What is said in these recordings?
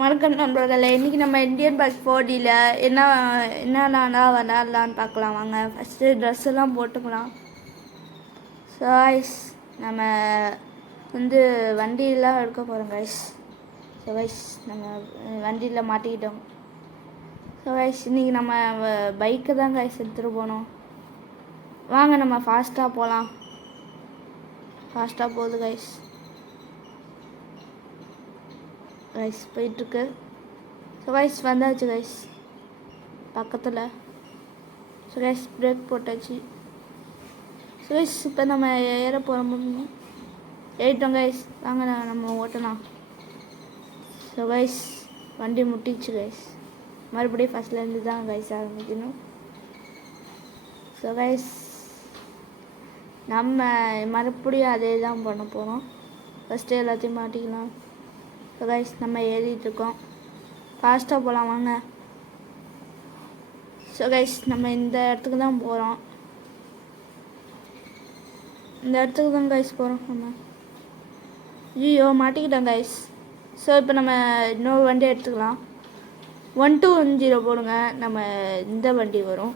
வணக்கம் நண்பர்களே. இன்றைக்கி நம்ம இந்தியன் பைக் போட்டியில் என்னென்னா விளாட்லான்னு பார்க்கலாம் வாங்க. ஃபஸ்ட்டு ட்ரெஸ்ஸெல்லாம் போட்டுக்கலாம். ஸோ கைஸ் நம்ம வந்து வண்டியெல்லாம் எடுக்க போகிறோம் கைஸ். ஸோ கைஸ் நம்ம வண்டியில் மாட்டிக்கிட்டோம். ஸோ கைஸ் இன்றைக்கி நம்ம பைக்கு தான் கைஸ் எடுத்துகிட்டு போனோம். வாங்க நம்ம ஃபாஸ்ட்டாக போகலாம். ஃபாஸ்ட்டாக போகுது கைஸ். கைஸ் போயிட்டுருக்கு. ஸோ கைஸ் வந்தாச்சு கைஸ் பக்கத்தில். ஸோ கைஸ் பிரேக் போட்டாச்சு. ஸோ கைஸ் இப்போ நம்ம ஏற போகிறோம். ஏறிட்டோம் கைஸ். வாங்க நம்ம ஓட்டலாம். ஸோ கைஸ் வண்டி முட்டிச்சு கைஸ். மறுபடியும் ஃபஸ்ட்லேருந்து தான் கைஸ் ஆரம்பிக்கணும். ஸோ கைஸ் நம்ம மறுபடியும் அதே தான் பண்ண போகிறோம். ஃபஸ்ட்டு எல்லாத்தையும் மாட்டிக்கலாம். ஸோ கைஸ் நம்ம ஏறிட்டுருக்கோம். ஃபாஸ்ட்டாக போகலாம் வாங்க. ஸோ கைஸ் நம்ம இந்த இடத்துக்கு தான் போகிறோம். இந்த இடத்துக்கு தான் கைஸ் போகிறோம் நம்ம. ஐயோ மாட்டிக்கிட்டோம் கைஸ். ஸோ இப்போ நம்ம இன்னொரு வண்டி எடுத்துக்கலாம். 1210 போடுங்க. நம்ம இந்த வண்டி வரும்.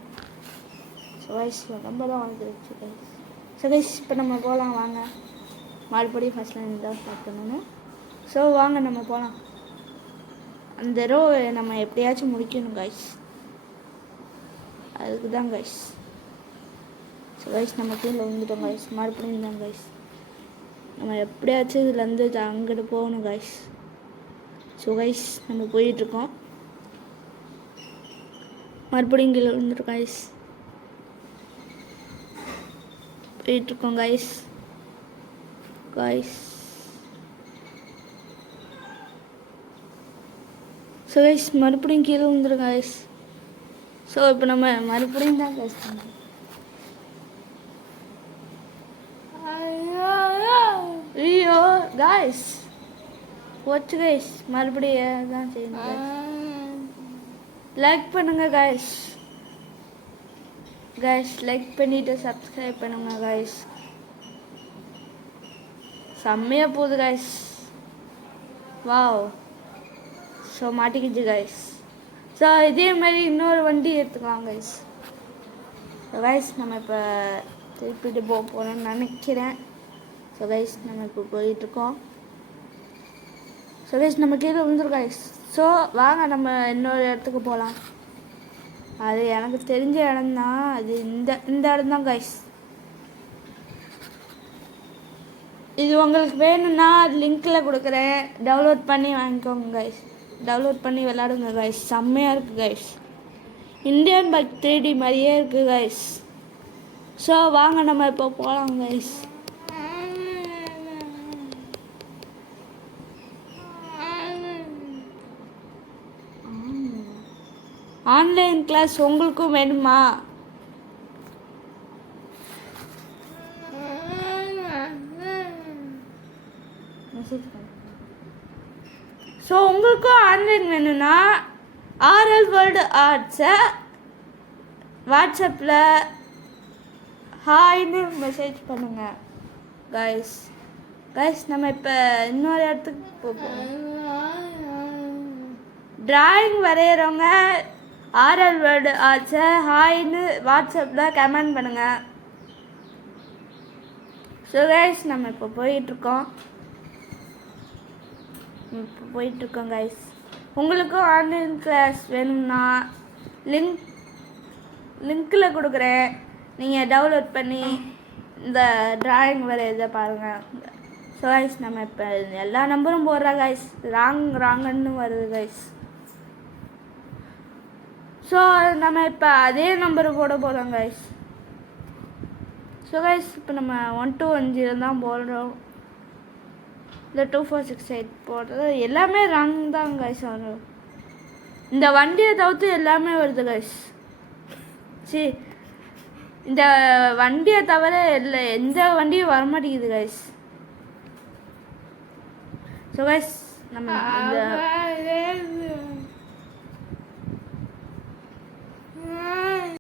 ஸோ கைஸ் ரொம்ப தான் வந்துருச்சு கைஸ். ஸோ கைஸ் இப்போ நம்ம போகலாம் வாங்க. மறுபடியும் ஃபஸ்ட்டில் இருந்து தான் ஸ்டார்ட் பண்ணணும். ஸோ வாங்க நம்ம போகலாம். அந்த ரோ நம்ம எப்படியாச்சும் முடிக்கணும் கைஸ். அதுக்கு தான் கைஸ். ஸோ கைஸ் நம்ம கீழே வந்துட்டோம் கைஸ். மறுபடியும் தான் கைஸ் நம்ம எப்படியாச்சும் இதுலேருந்து அங்கிட்டு போகணும் கைஸ். ஸோ கைஸ் நம்ம போயிட்டுருக்கோம். மறுபடியும் கீழே வந்துட்டோம் கைஸ். போயிட்டுருக்கோம் கைஸ். கைஸ் ஸோ கைஸ் மறுபடியும் கீழே வந்துடும் கைஸ். ஸோ இப்போ நம்ம மறுபடியும் தான் கைஸ் பண்ணுறோம். ஐயோ கைஸ் போச்சு கைஸ். மறுபடியும் தான் செய்யணும். லைக் பண்ணுங்க கைஸ். கைஸ் லைக் பண்ணிவிட்டு சப்ஸ்கிரைப் பண்ணுங்க கைஸ். செம்மையாக போகுது கைஸ். வாவ். ஸோ மாட்டிக்கிச்சு கைஸ். ஸோ இதே மாதிரி இன்னொரு வண்டி எடுத்துக்கலாம் கைஸ். ஸோ கைஸ் நம்ம இப்போ திருப்பிட்டு போக போகிறோம்னு நினைக்கிறேன். ஸோ கைஸ் நம்ம இப்போ போயிட்டுருக்கோம். ஸோ கைஸ் நம்ம கீழே விழுந்துரும் கைஸ். ஸோ வாங்க நம்ம இன்னொரு இடத்துக்கு போகலாம். அது எனக்கு தெரிஞ்ச இடம்தான். அது இந்த இடம் தான் கைஸ். இது உங்களுக்கு வேணும்னா லிங்க்கில் கொடுக்குறேன். டவுன்லோட் பண்ணி வாங்கிக்கோங்க கைஸ். டவுன்லோட் பண்ணி விளாடுங்க கைஸ். செம்மையாக இருக்குது கைஸ். இந்தியன் பைக் 3D மாதிரியே இருக்குது கைஸ். ஸோ வாங்க நம்ம இப்போ போகலாம் கைஸ். ஆன்லைன் கிளாஸ் உங்களுக்கும் வேணுமா? ஸோ உங்களுக்கும் ஆன்லைன் வேணும்னா RL வேர்ல்டு ஆர்ட்ஸை வாட்ஸ்அப்பில் ஹாய்னு மெசேஜ் பண்ணுங்கள் கைஸ். கைஸ் நம்ம இப்போ இன்னொரு இடத்துக்கு போவோம். டிராயிங் வரைகிறவங்க RL வேர்ல்டு ஆர்ட்ஸை ஹாய்னு வாட்ஸ்அப்பில் கமெண்ட் பண்ணுங்கள். ஸோ கைஸ் நம்ம இப்போ போயிட்டுருக்கோம் கைஸ். உங்களுக்கும் ஆன்லைன் கிளாஸ் வேணும்னா லிங்க்கில் கொடுக்குறேன். நீங்கள் டவுன்லோட் பண்ணி இந்த டிராயிங் வரையதை பாருங்கள். ஸோ கைஸ் நம்ம இப்போ எல்லா நம்பரும் போடுறோம் கைஸ். ராங்குன்னு வருது கைஸ். ஸோ நம்ம இப்போ அதே நம்பரை போட போகிறோம் கைஸ். ஸோ கைஸ் இப்போ நம்ம 1210 தான் போடுறோம். இந்த 2468 போடுறது எல்லாமே ராங் தான் கைஸ் வரும். இந்த வண்டியை தவிர்த்து எல்லாமே வருது கைஸ். சரி இந்த வண்டியை தவிர எந்த வண்டியும் வரமாட்டேங்குது கைஸ். ஸோ கைஸ் நம்ம இந்த